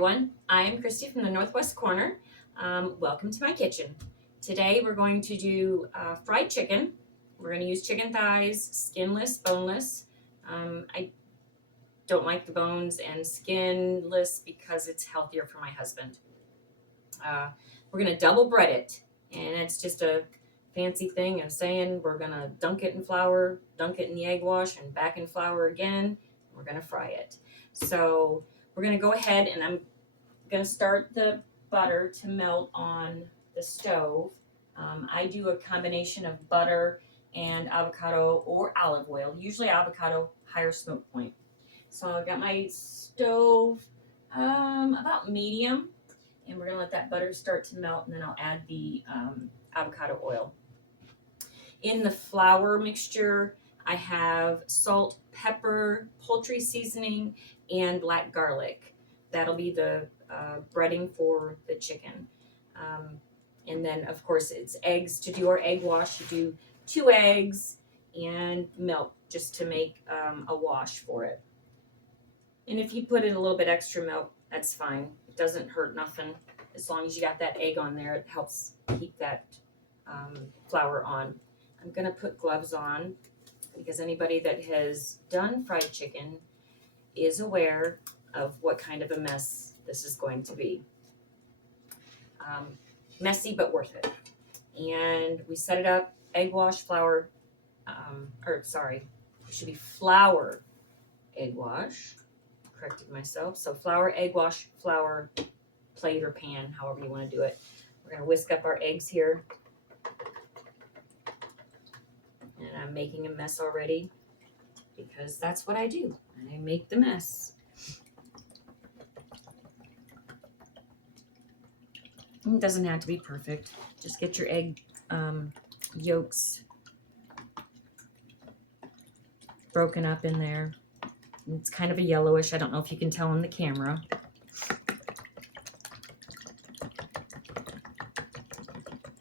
everyone. I am Christy from the Northwest Corner. Welcome to my kitchen. Today we're going to do fried chicken. We're going to use chicken thighs, skinless, boneless. I don't like the bones, and skinless because it's healthier for my husband. We're going to double bread it, and it's just a fancy thing of saying we're going to dunk it in flour, dunk it in the egg wash, and back in flour again. We're going to fry it. So we're going to go ahead, and I'm going to start the butter to melt on the stove. I do a combination of butter and avocado or olive oil, usually avocado, higher smoke point. So I've got my stove about medium, and we're going to let that butter start to melt, and then I'll add the avocado oil. In the flour mixture, I have salt, pepper, poultry seasoning, and black garlic. That'll be the breading for the chicken. And then, of course, it's eggs. To do our egg wash, you do 2 eggs and milk just to make a wash for it. And if you put in a little bit extra milk, that's fine. It doesn't hurt nothing. As long as you got that egg on there, it helps keep that flour on. I'm going to put gloves on because anybody that has done fried chicken is aware of what kind of a mess this is going to be. Messy, but worth it. And we set it up, egg wash, flour, it should be flour, egg wash. Corrected myself. So flour, egg wash, flour, plate or pan, however you want to do it. We're going to whisk up our eggs here. And I'm making a mess already because that's what I do. I make the mess. It doesn't have to be perfect. Just get your egg yolks broken up in there. It's kind of a yellowish. I don't know if you can tell on the camera.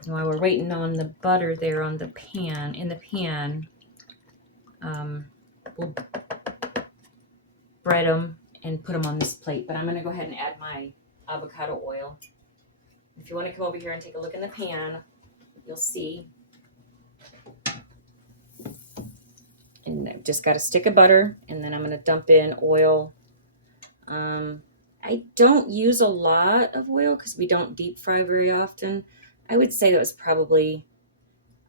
While we're waiting on the butter there on the pan, we'll bread them and put them on this plate. But I'm going to go ahead and add my avocado oil. If you want to come over here and take a look in the pan, you'll see. And I've just got a stick of butter, and then I'm going to dump in oil. I don't use a lot of oil because we don't deep fry very often. I would say that was probably,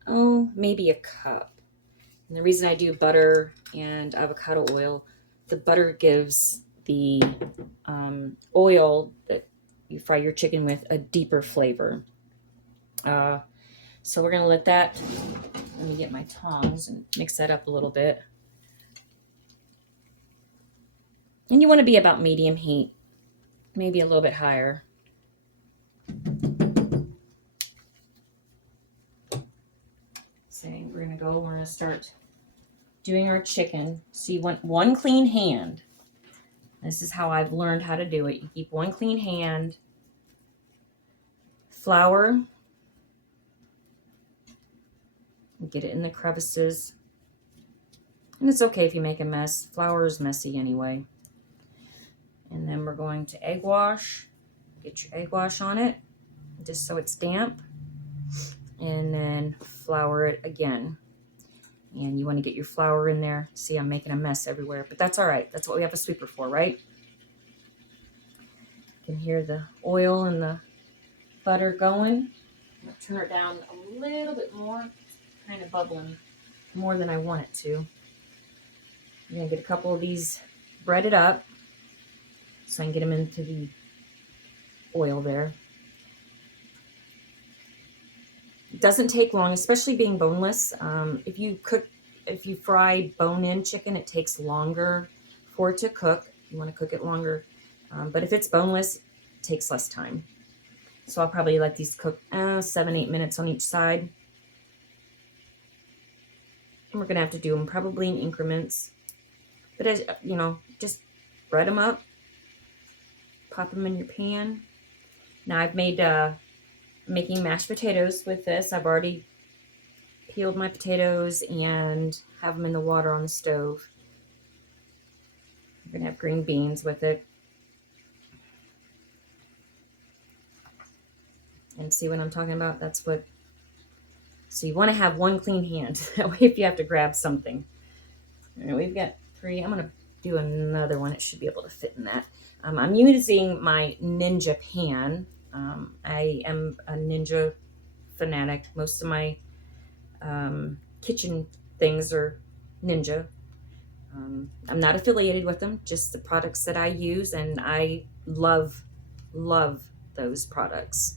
maybe a cup. And the reason I do butter and avocado oil, the butter gives the oil that you fry your chicken with a deeper flavor. So we're going to let that, let me get my tongs and mix that up a little bit. And you want to be about medium heat, maybe a little bit higher. We're going to start doing our chicken. So you want one clean hand. This is how I've learned how to do it. You keep one clean hand. Flour. Get it in the crevices. And it's okay if you make a mess. Flour is messy anyway. And then we're going to egg wash. Get your egg wash on it, just so it's damp. And then flour it again. And you want to get your flour in there. See, I'm making a mess everywhere, but that's all right. That's what we have a sweeper for, right? You can hear the oil and the butter going. I'll turn it down a little bit more. It's kind of bubbling more than I want it to. I'm going to get a couple of these breaded up so I can get them into the oil there. It doesn't take long, especially being boneless. If you fry bone-in chicken, it takes longer for it to cook. You want to cook it longer. But if it's boneless, it takes less time. So I'll probably let these cook 7-8 minutes on each side. And we're going to have to do them probably in increments. But as you know, just bread them up. Pop them in your pan. Now I've made making mashed potatoes with this. I've already peeled my potatoes and have them in the water on the stove. I'm going to have green beans with it. And see what I'm talking about? That's what, so you want to have one clean hand. That way if you have to grab something. All right, we've got 3. I'm going to do another one. It should be able to fit in that. I'm using my Ninja pan. I am a Ninja fanatic. Most of my kitchen things are Ninja. I'm not affiliated with them, just the products that I use, and I love those products.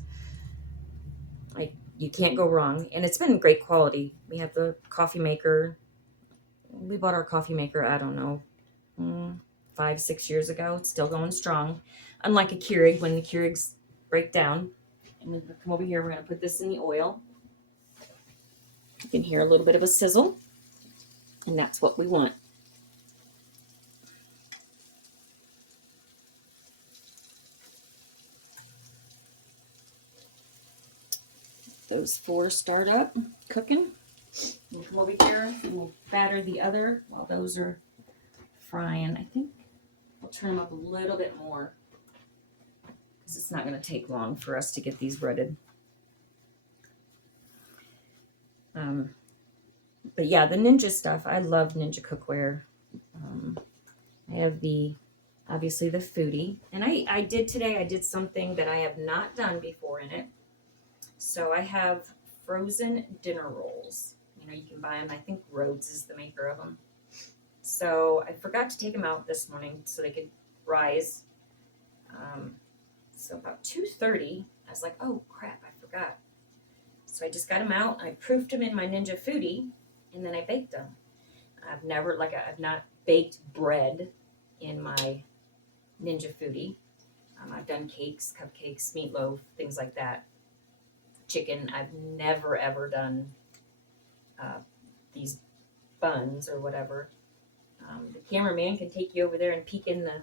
You can't go wrong, and it's been great quality. We have the coffee maker. We bought our coffee maker, I don't know, 5-6 years ago. It's still going strong. Unlike a Keurig, when the Keurigs break down. I'm going to come over here. We're going to put this in the oil. You can hear a little bit of a sizzle, and that's what we want. Those 4 start up cooking. We'll come over here and we'll batter the other while those are frying. I think I'll turn them up a little bit more because it's not going to take long for us to get these breaded. But yeah, the Ninja stuff, I love Ninja cookware. I have obviously the Foodie, and I did something that I have not done before in it. So I have frozen dinner rolls. You know, you can buy them. I think Rhodes is the maker of them. So I forgot to take them out this morning so they could rise. So about 2:30, I was like, oh crap, I forgot. So I just got them out. I proofed them in my Ninja Foodie, and then I baked them. I've not baked bread in my Ninja Foodie. I've done cakes, cupcakes, meatloaf, things like that. Chicken, I've never ever done these buns or whatever. The cameraman can take you over there and peek in the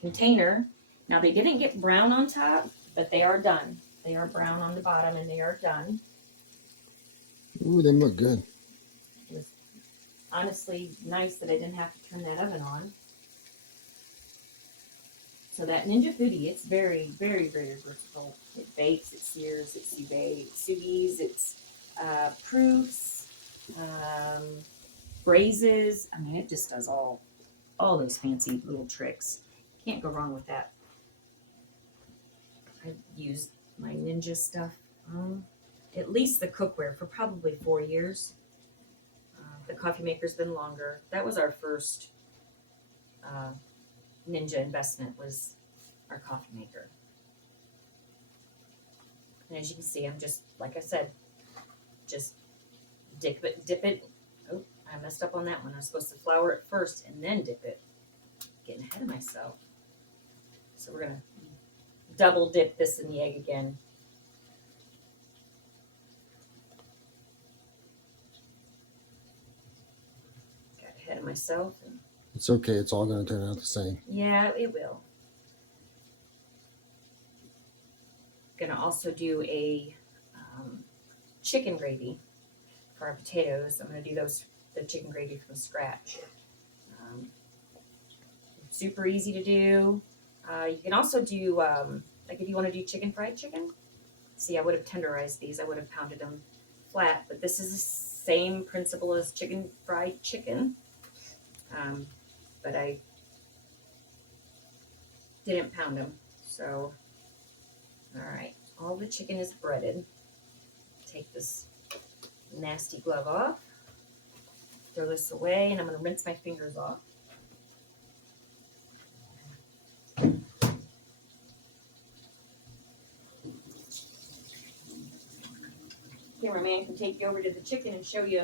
container. Now they didn't get brown on top, but they are done. They are brown on the bottom and they are done. Ooh, they look good. It was honestly nice that I didn't have to turn that oven on. So that Ninja Foodie, it's very, very, very versatile. It bakes, it sears, it sous vide, it's proofs, braises. I mean, it just does all those fancy little tricks. Can't go wrong with that. I've used my Ninja stuff, at least the cookware, for probably 4 years. The coffee maker's been longer. That was our first Ninja investment, was our coffee maker. And as you can see, I'm just, like I said, just dip it. Oh, I messed up on that one. I was supposed to flour it first and then dip it. Getting ahead of myself. So we're gonna double dip this in the egg again. Got ahead of myself. It's okay. It's all going to turn out the same. Yeah, it will. Gonna also do a chicken gravy for our potatoes. I'm gonna do the chicken gravy from scratch. Super easy to do. You can also do like if you want to do fried chicken. See, I would have tenderized these. I would have pounded them flat, but this is the same principle as fried chicken. But I didn't pound them. So, all right, all the chicken is breaded. Take this nasty glove off. Throw this away, and I'm going to rinse my fingers off. Cameraman can take you over to the chicken and show you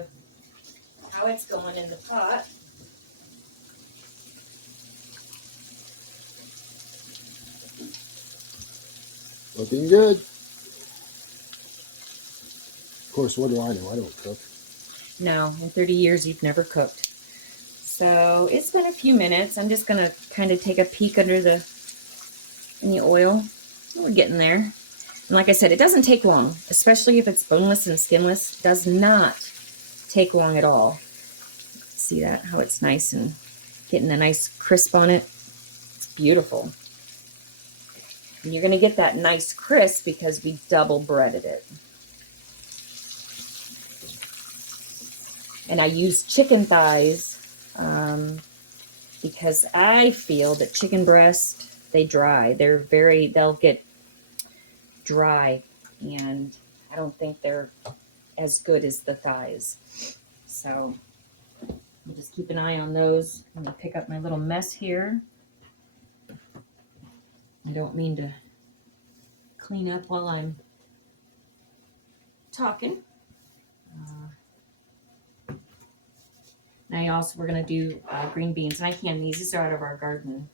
how it's going in the pot. Looking good. Of course, what do I know? I don't cook. No, in 30 years you've never cooked. So it's been a few minutes. I'm just gonna kind of take a peek in the oil. We're getting there. And like I said, it doesn't take long, especially if it's boneless and skinless. It does not take long at all. See that? How it's nice and getting a nice crisp on it. It's beautiful. And you're going to get that nice crisp because we double breaded it. And I use chicken thighs because I feel that chicken breast, they dry. They'll get dry, and I don't think they're as good as the thighs. So I'll just keep an eye on those. I'm going to pick up my little mess here. I don't mean to clean up while I'm talking. Now we're going to do green beans. And I canned these. These are out of our garden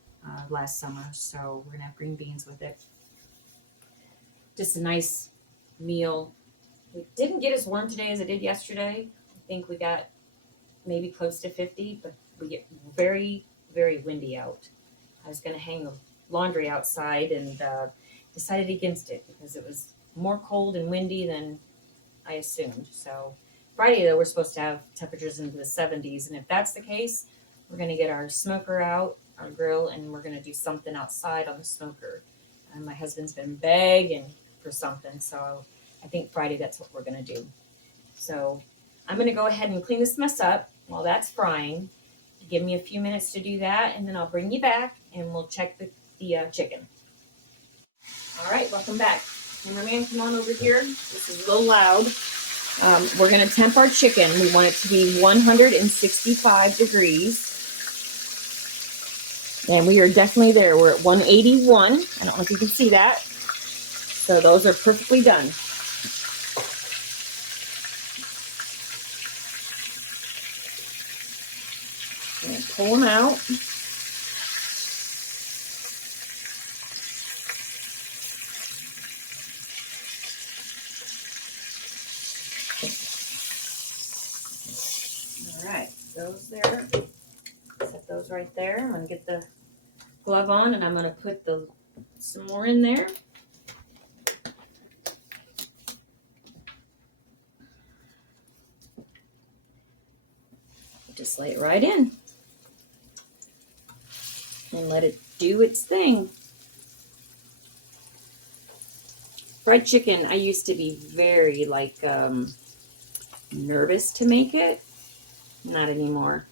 last summer, so we're going to have green beans with it. Just a nice meal. We didn't get as warm today as it did yesterday. I think we got maybe close to 50, but we get very, very windy out. I was going to hang the laundry outside and decided against it because it was more cold and windy than I assumed. So Friday, though, we're supposed to have temperatures into the 70s, and if that's the case, we're going to get our smoker out, our grill, and we're going to do something outside on the smoker. And my husband's been begging for something, so I think Friday that's what we're going to do. So I'm going to go ahead and clean this mess up while that's frying. Give me a few minutes to do that, and then I'll bring you back, and we'll check the chicken. All right, welcome back. Cameraman, come on over here. This is a little loud. We're going to temp our chicken. We want it to be 165 degrees. And we are definitely there. We're at 181. I don't know if you can see that. So those are perfectly done. I'm going to pull them out. Those there, set those right there. I'm going to get the glove on and I'm going to put some more in there. Just lay it right in and let it do its thing. Fried chicken, I used to be very nervous to make it. Not anymore.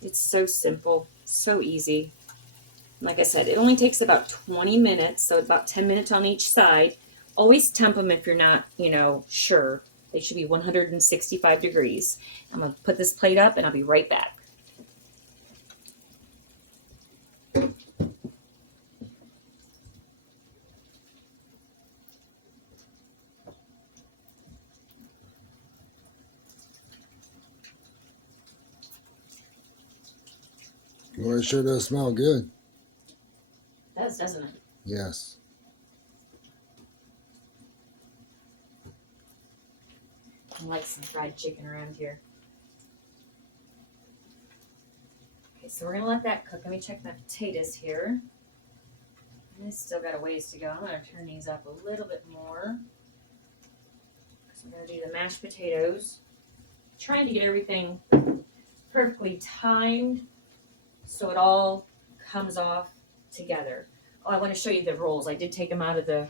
It's so simple, so easy. Like I said, it only takes about 20 minutes, so about 10 minutes on each side. Always temp them if you're not, sure. They should be 165 degrees. I'm going to put this plate up and I'll be right back. Well, it sure does smell good. It does, doesn't it? Yes. I like some fried chicken around here. Okay, so we're going to let that cook. Let me check my potatoes here. It's still got a ways to go. I'm going to turn these up a little bit more. So I'm going to do the mashed potatoes. Trying to get everything perfectly timed so it all comes off together. Oh, I want to show you the rolls. I did take them out of the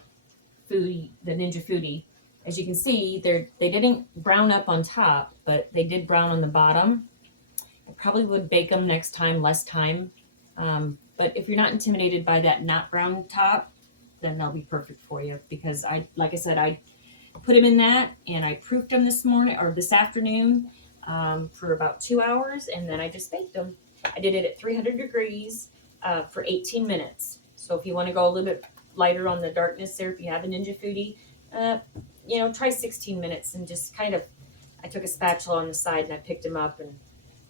Ninja Foodi. As you can see, they didn't brown up on top, but they did brown on the bottom. I probably would bake them next time, less time. But if you're not intimidated by that not brown top, then they'll be perfect for you. Because like I said, I put them in that and I proofed them this afternoon for about 2 hours, and then I just baked them. I did it at 300 degrees for 18 minutes. So if you want to go a little bit lighter on the darkness there, if you have a Ninja Foodi, try 16 minutes and just kind of, I took a spatula on the side and I picked them up and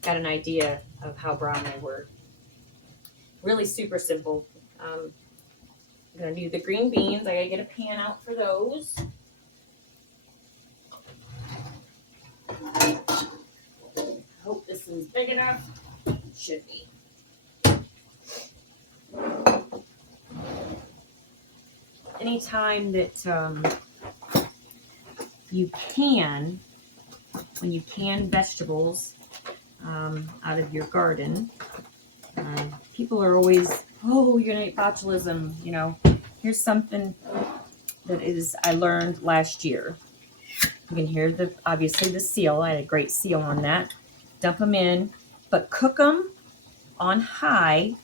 got an idea of how brown they were. Really super simple. I'm going to do the green beans. I got to get a pan out for those. I hope this one's big enough. Should be. Anytime that when you can vegetables out of your garden, people are always, oh, you're gonna eat botulism, here's something that I learned last year. You can hear obviously the seal. I had a great seal on that. Dump them in, but cook them on high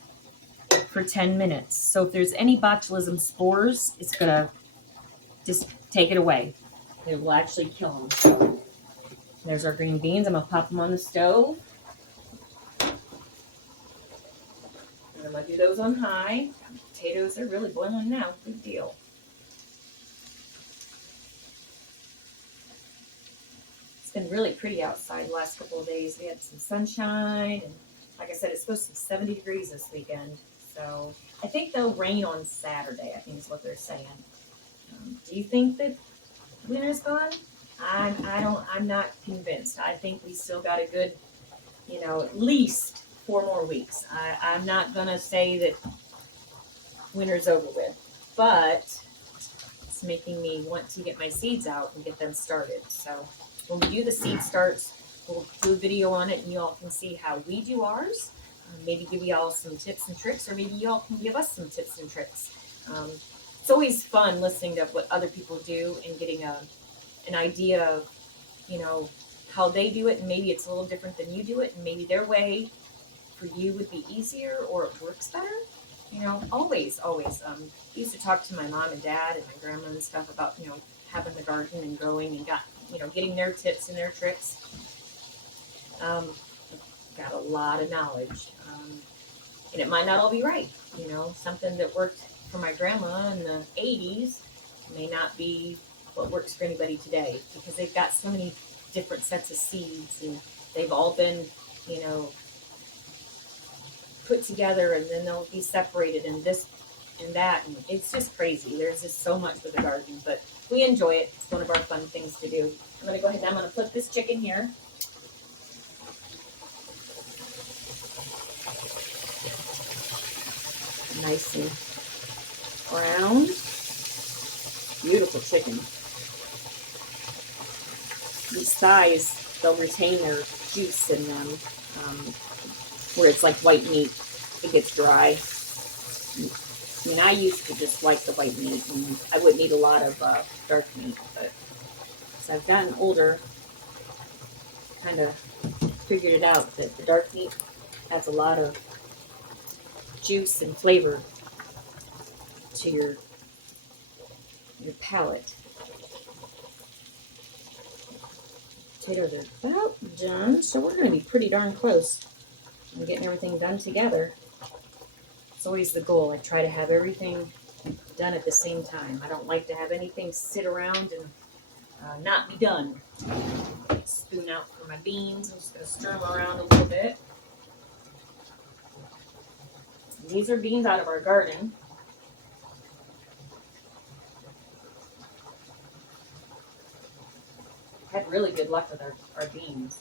for 10 minutes. So if there's any botulism spores, it's gonna just take it away. It will actually kill them. So there's our green beans. I'm gonna pop them on the stove. And I'm gonna do those on high. Potatoes are really boiling now. Good deal. It's been really pretty outside the last couple of days. We had some sunshine, and like I said, it's supposed to be 70 degrees this weekend. So I think they'll rain on Saturday, I think is what they're saying. Do you think that winter's gone? I'm not convinced. I think we still got a good, at least 4 more weeks. I'm not gonna say that winter's over with, but it's making me want to get my seeds out and get them started. So when we do the seed starts, we'll do a video on it and you all can see how we do ours. Maybe give you all some tips and tricks, or maybe you all can give us some tips and tricks. It's always fun listening to what other people do and getting an idea of, how they do it, and maybe it's a little different than you do it, and maybe their way for you would be easier or it works better. Always. Used to talk to my mom and dad and my grandma and stuff about, having the garden and growing and getting their tips and their tricks. Got a lot of knowledge. And it might not all be right. Something that worked for my grandma in the 80s may not be what works for anybody today, because they've got so many different sets of seeds and they've all been, put together, and then they'll be separated and this and that, and it's just crazy. There's just so much with the garden, but we enjoy it. It's one of our fun things to do. I'm going to go ahead and I'm going to flip this chicken here. Nice and brown. Beautiful chicken. These thighs, they'll retain their juice in them, where it's like white meat. It gets dry. I used to just like the white meat, and I wouldn't eat a lot of dark meat, but as I've gotten older, kind of figured it out that the dark meat adds a lot of juice and flavor to your palate. Potatoes are about done, so we're going to be pretty darn close. I'm getting everything done together. It's always the goal. I try to have everything done at the same time. I don't like to have anything sit around and not be done. Spoon out for my beans. I'm just going to stir them around a little bit. These are beans out of our garden. Had really good luck with our beans.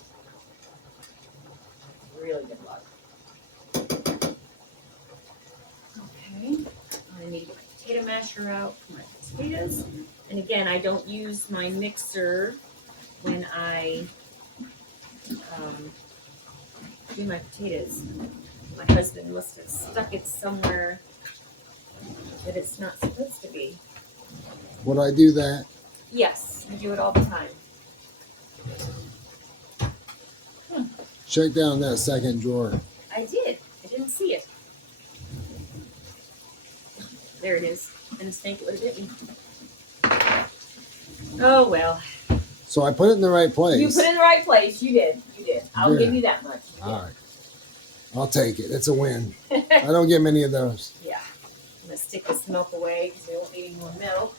Really good luck. Okay, I need to get my potato masher out for my potatoes. And again, I don't use my mixer when I do my potatoes. My husband must have stuck it somewhere that it's not supposed to be. Would I do that? Yes, I do it all the time. Check down that second drawer. I did. I didn't see it. There it is. And a snake would have bit me. Oh, well. So I put it in the right place. You put it in the right place. You did. You did. I'll give you that much. All right. I'll take it. It's a win. I don't get many of those. Yeah. I'm going to stick this milk away because we won't need any more milk.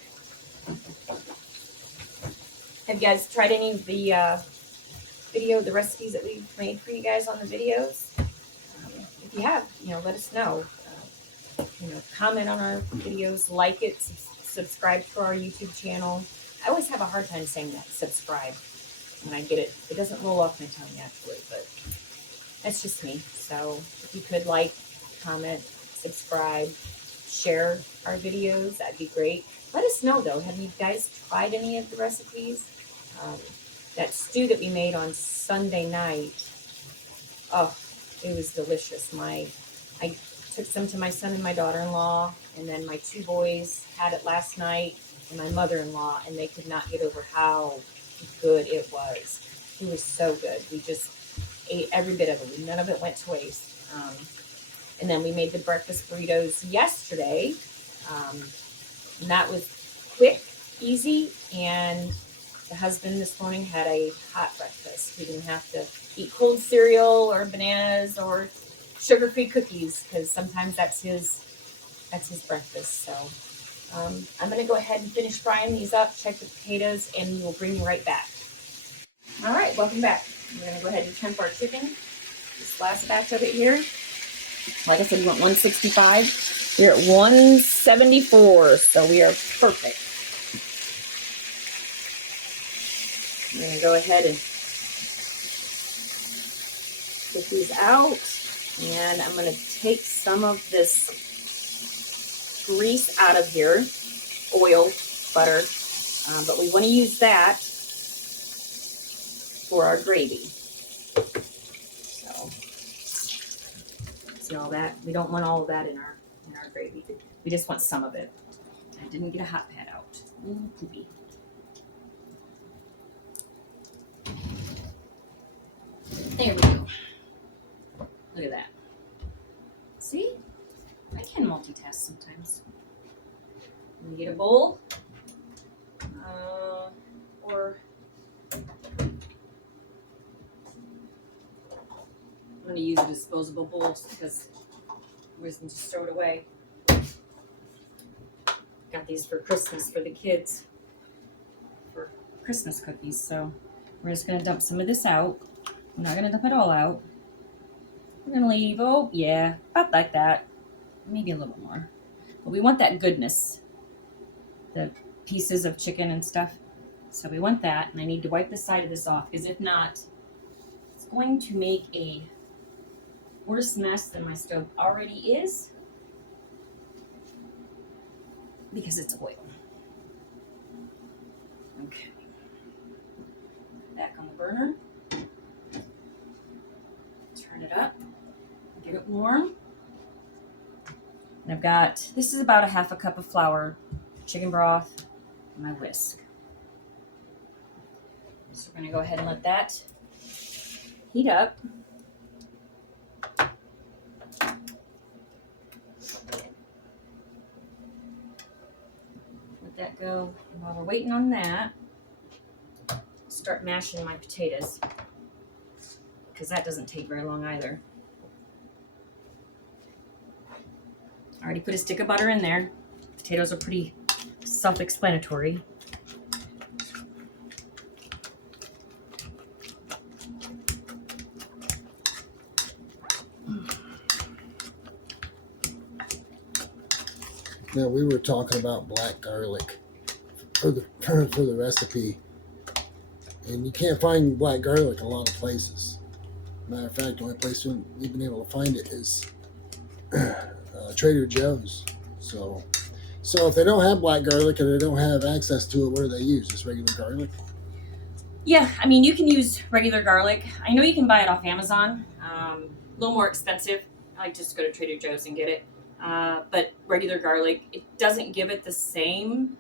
Have you guys tried any of the recipes that we've made for you guys on the videos? If you have, let us know. Comment on our videos, like it, subscribe to our YouTube channel. I always have a hard time saying that, subscribe. When I get it, it doesn't roll off my tongue actually, but that's just me. So if you could like, comment, subscribe, share our videos, that'd be great. Let us know though, have you guys tried any of the recipes? That stew that we made on Sunday night, oh, it was delicious. I took some to my son and my daughter-in-law, and then my 2 boys had it last night, and my mother-in-law, and they could not get over how good it was. It was so good. We just ate every bit of it. None of it went to waste. And then we made the breakfast burritos yesterday. And that was quick, easy, and the husband this morning had a hot breakfast. He didn't have to eat cold cereal or bananas or sugar-free cookies, because sometimes that's his breakfast. So I'm going to go ahead and finish frying these up, check the potatoes, and we'll bring you right back. All right, welcome back. We're going to go ahead and temp our chicken. This last batch of it here. Like I said, we want 165. We're at 174, so we are perfect. I'm going to go ahead and get these out, and I'm going to take some of this grease out of here, oil, butter, but we want to use that for our gravy. So, see all that? We don't want all of that in our gravy. We just want some of it. I didn't get a hot pad out. Ooh, poopy. There we go. Look at that. See? I can multitask sometimes. I'm gonna get a bowl. Or I'm gonna use a disposable bowl because we can just throw it away. Got these for Christmas for the kids, for Christmas cookies. So we're just gonna dump some of this out. We're not gonna dump it all out. We're gonna leave, oh yeah, about like that. Maybe a little more. But we want that goodness. The pieces of chicken and stuff. So we want that, and I need to wipe the side of this off, because if not, it's going to make a worse mess than my stove already is, because it's oil. Okay. Back on the burner. Turn it up. Get it warm. And I've got, this is about a half a cup of flour, chicken broth, and my whisk. So we're going to go ahead and let that heat up. Let that go. And while we're waiting on that, start mashing my potatoes, because that doesn't take very long either. I already put a stick of butter in there. Potatoes are pretty self-explanatory. Now we were talking about black garlic for the recipe, and you can't find black garlic in a lot of places. Matter of fact, the only place we've been able to find it is Trader Joe's. So if they don't have black garlic and they don't have access to it, what do they use? Just regular garlic? Yeah, I mean, you can use regular garlic. I know you can buy it off Amazon. A little more expensive. I like just to go to Trader Joe's and get it. But regular garlic, it doesn't give it the same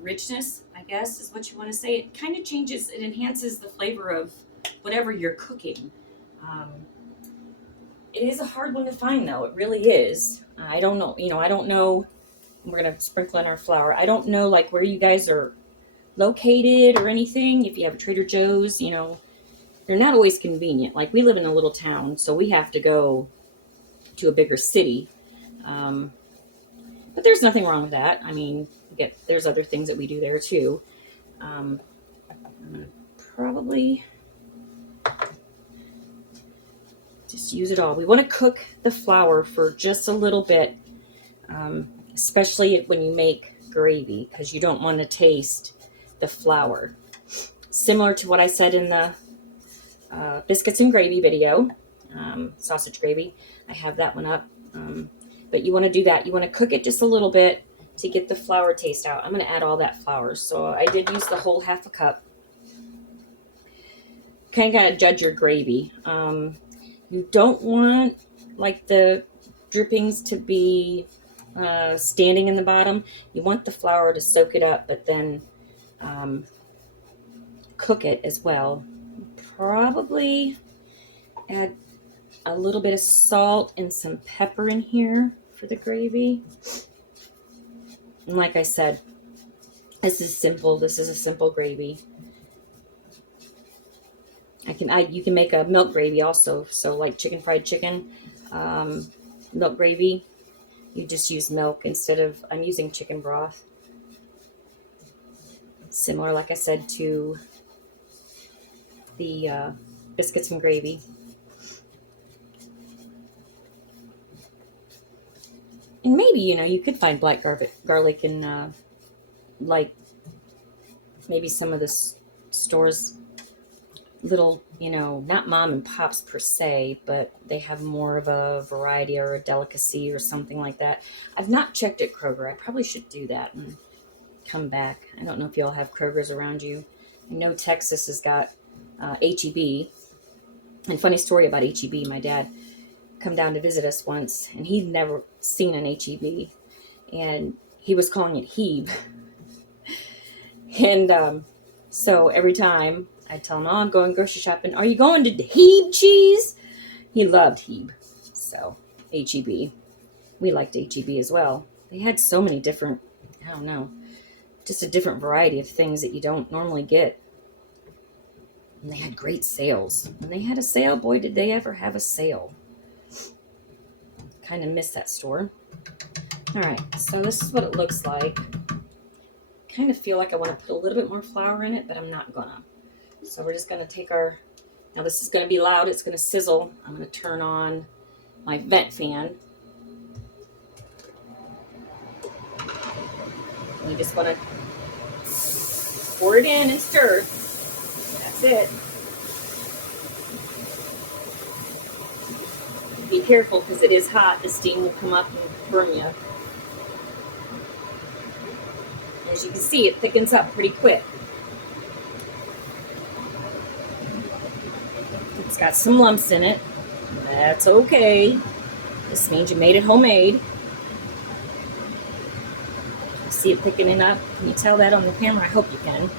richness, I guess is what you want to say. It kind of changes, it enhances the flavor of whatever you're cooking. It is a hard one to find, though. It really is. I don't know. I don't know. We're going to sprinkle in our flour. I don't know, like, where you guys are located or anything. If you have a Trader Joe's, they're not always convenient. Like, we live in a little town, so we have to go to a bigger city. But there's nothing wrong with that. I mean, there's other things that we do there, too. I'm going to probably just use it all. We want to cook the flour for just a little bit, especially when you make gravy, because you don't want to taste the flour. Similar to what I said in the biscuits and gravy video, sausage gravy. I have that one up. But you want to do that. You want to cook it just a little bit to get the flour taste out. I'm going to add all that flour. So I did use the whole half a cup. Kind of got to judge your gravy. You don't want like the drippings to be standing in the bottom. You want the flour to soak it up, but then cook it as well. Probably add a little bit of salt and some pepper in here for the gravy. And like I said, this is simple. This is a simple gravy. You can make a milk gravy also. So like fried chicken, milk gravy. You just use milk instead of, I'm using chicken broth. Similar, like I said, to the biscuits and gravy. And maybe, you could find black garlic in like maybe some of the stores, little, not mom and pops per se, but they have more of a variety or a delicacy or something like that. I've not checked at Kroger. I probably should do that and come back. I don't know if y'all have Kroger's around you. I know Texas has got H-E-B. And funny story about H-E-B, my dad come down to visit us once, and he'd never seen an H-E-B, and he was calling it Hebe. And so every time I'd tell him, oh, I'm going grocery shopping. Are you going to Hebe cheese? He loved Hebe. So H-E-B. We liked H-E-B as well. They had so many different, I don't know, just a different variety of things that you don't normally get. And they had great sales. When they had a sale, boy, did they ever have a sale. Kind of miss that store. All right, so this is what it looks like. Kind of feel like I want to put a little bit more flour in it, but I'm not gonna. So we're just gonna take now this is gonna be loud, it's gonna sizzle. I'm gonna turn on my vent fan. You just wanna pour it in and stir. That's it. Be careful because it is hot. The steam will come up and burn you. As you can see, it thickens up pretty quick. It's got some lumps in it. That's okay. This means you made it homemade. You see it thickening up? Can you tell that on the camera? I hope you can.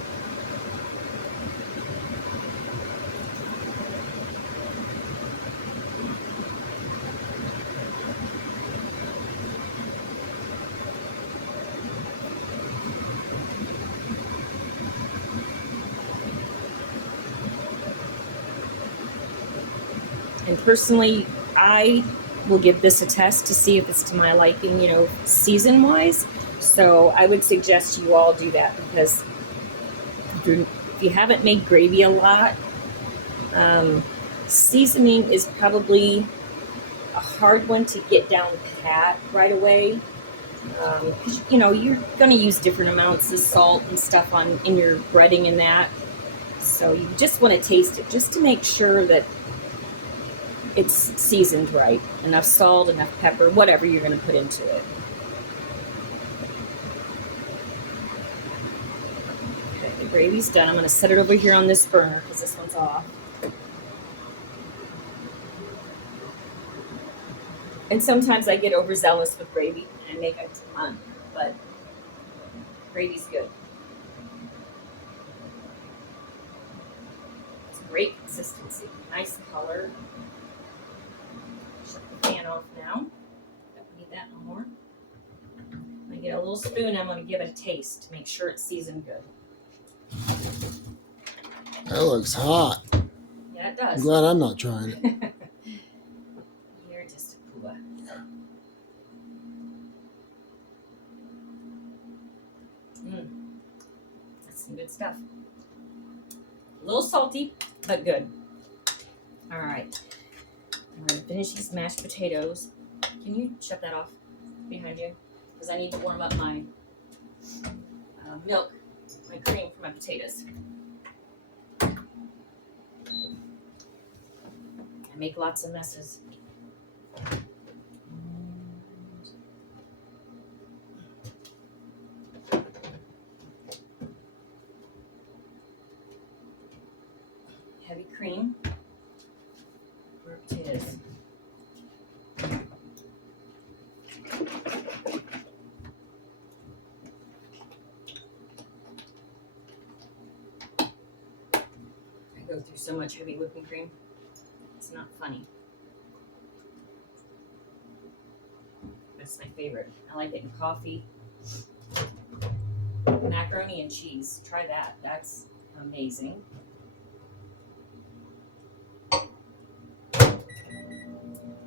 And personally, I will give this a test to see if it's to my liking, season-wise. So I would suggest you all do that because if you haven't made gravy a lot, seasoning is probably a hard one to get down pat right away. Because, you're going to use different amounts of salt and stuff in your breading and that. So you just want to taste it just to make sure that it's seasoned right. Enough salt, enough pepper, whatever you're going to put into it. Okay, the gravy's done. I'm going to set it over here on this burner because this one's off. And sometimes I get overzealous with gravy and I make a ton, but gravy's good. It's a great consistency, nice color. Shut the fan off now. Don't need that no more. I'm gonna get a little spoon. I'm gonna give it a taste to make sure it's seasoned good. That looks hot. Yeah, it does. I'm glad I'm not trying it. You're just a pooah. That's some good stuff. A little salty, but good. All right. I'm going to finish these mashed potatoes. Can you shut that off behind you? Because I need to warm up my milk, my cream for my potatoes. I make lots of messes. Heavy cream for potatoes. go through so much heavy whipping cream. It's not funny. That's my favorite. I like it in coffee. Macaroni and cheese. Try that. That's amazing.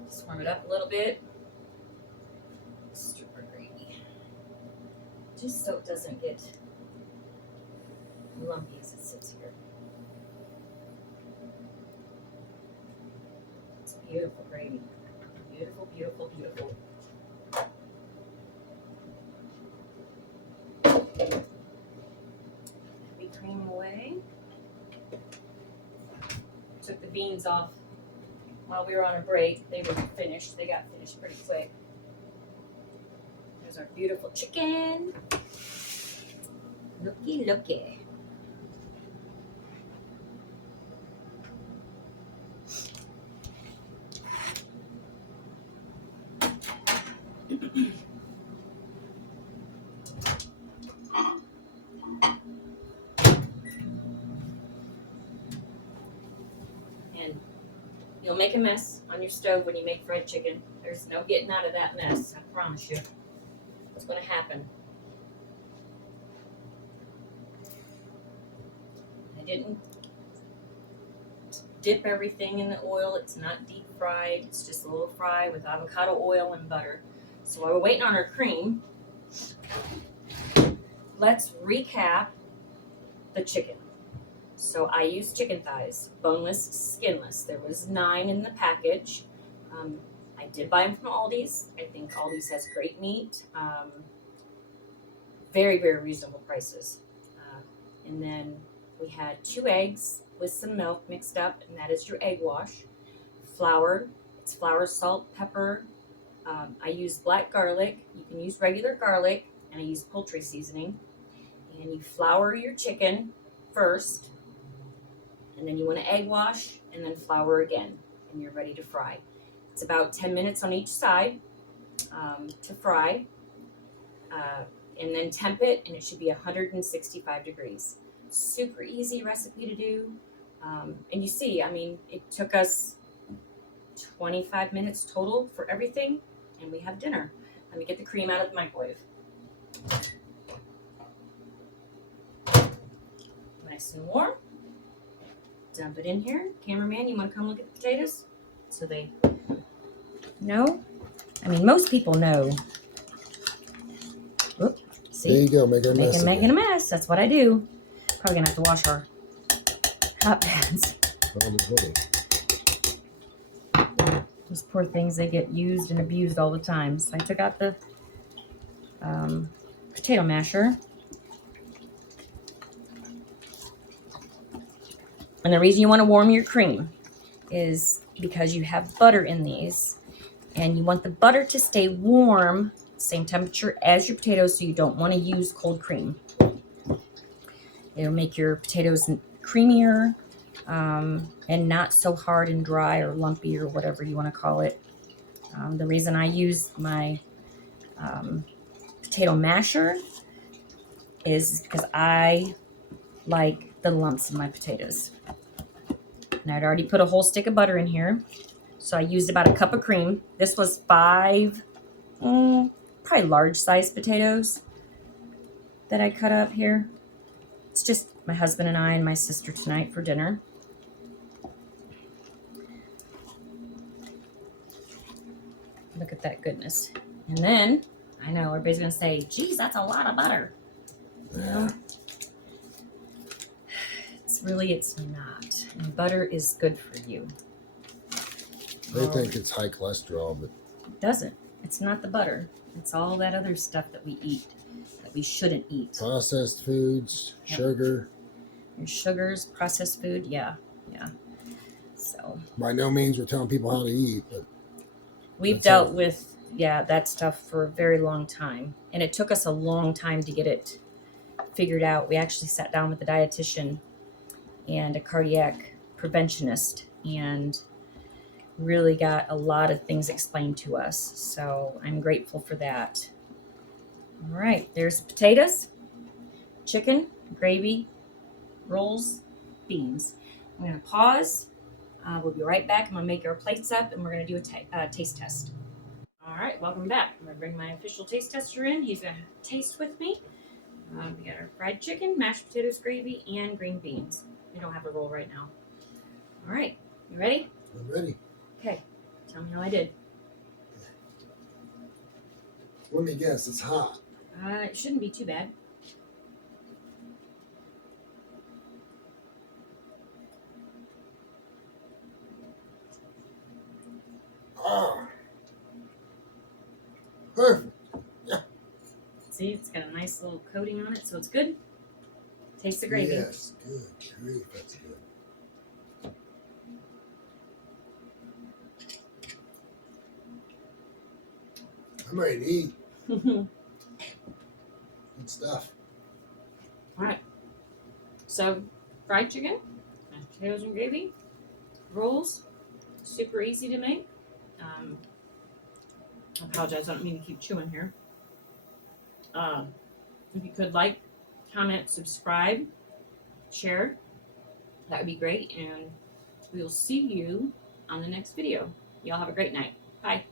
Just warm it up a little bit. Super gravy. Just so it doesn't get lumpy as it sits here. It's beautiful gravy. Beautiful, beautiful, beautiful. Heavy cream away. Took the beans off while we were on a break. They were finished. They got finished pretty quick. There's our beautiful chicken. Looky, looky. And you'll make a mess on your stove when you make fried chicken. There's no getting out of that mess, I promise you. What's going to happen? I didn't dip everything in the oil. It's not deep fried. It's just a little fry with avocado oil and butter. So while we're waiting on our cream, let's recap the chicken. So I used chicken thighs, boneless, skinless. There was 9 in the package. I did buy them from Aldi's. I think Aldi's has great meat. Very, very reasonable prices. And then we had 2 eggs with some milk mixed up, and that is your egg wash. Flour. It's flour, salt, pepper. I used black garlic. You can use regular garlic, and I used poultry seasoning. And you flour your chicken first, and then you want to egg wash, and then flour again, and you're ready to fry. It's about 10 minutes on each side to fry, and then temp it, and it should be 165 degrees. Super easy recipe to do. And you see, I mean, it took us 25 minutes total for everything, and we have dinner. Let me get the cream out of the microwave. Nice and warm. Dump it in here. Cameraman, you want to come look at the potatoes? So they know? I mean, most people know. Whoop. See? There you go, making a mess. That's what I do. Probably gonna have to wash our hot pans. Those poor things, they get used and abused all the time. So I took out the potato masher. And the reason you want to warm your cream is because you have butter in these. And you want the butter to stay warm, same temperature as your potatoes, so you don't want to use cold cream. It'll make your potatoes creamier and not so hard and dry or lumpy or whatever you want to call it. The reason I use my potato masher is because I like the lumps in my potatoes. And I'd already put a whole stick of butter in here. So I used about a cup of cream. This was 5, probably large sized potatoes that I cut up here. It's just my husband and I and my sister tonight for dinner. Look at that goodness. And then, I know everybody's going to say, geez, that's a lot of butter. Yeah. It's not. And butter is good for you. They think it's high cholesterol, but it doesn't. It's not the butter. It's all that other stuff that we eat that we shouldn't eat. Processed foods, sugar. And sugars, processed food, yeah. So by no means we're telling people how to eat, but we've dealt with that stuff for a very long time. And it took us a long time to get it figured out. We actually sat down with a dietitian and a cardiac preventionist and really got a lot of things explained to us. So I'm grateful for that. All right, there's potatoes, chicken, gravy, rolls, beans. I'm going to pause. We'll be right back. I'm going to make our plates up and we're going to do a taste test. All right, welcome back. I'm going to bring my official taste tester in. He's going to taste with me. We got our fried chicken, mashed potatoes, gravy, and green beans. We don't have a roll right now. All right, you ready? I'm ready. Okay, tell me how I did. Let me guess, it's hot. It shouldn't be too bad. Oh, perfect. See, it's got a nice little coating on it, so it's good. Taste the gravy. Yes, good grief, that's good. I'm ready to eat. Good stuff. All right. So, fried chicken, mashed potatoes and gravy, rolls, super easy to make. I apologize, I don't mean to keep chewing here. If you could like, comment, subscribe, share, that would be great. And we will see you on the next video. Y'all have a great night. Bye.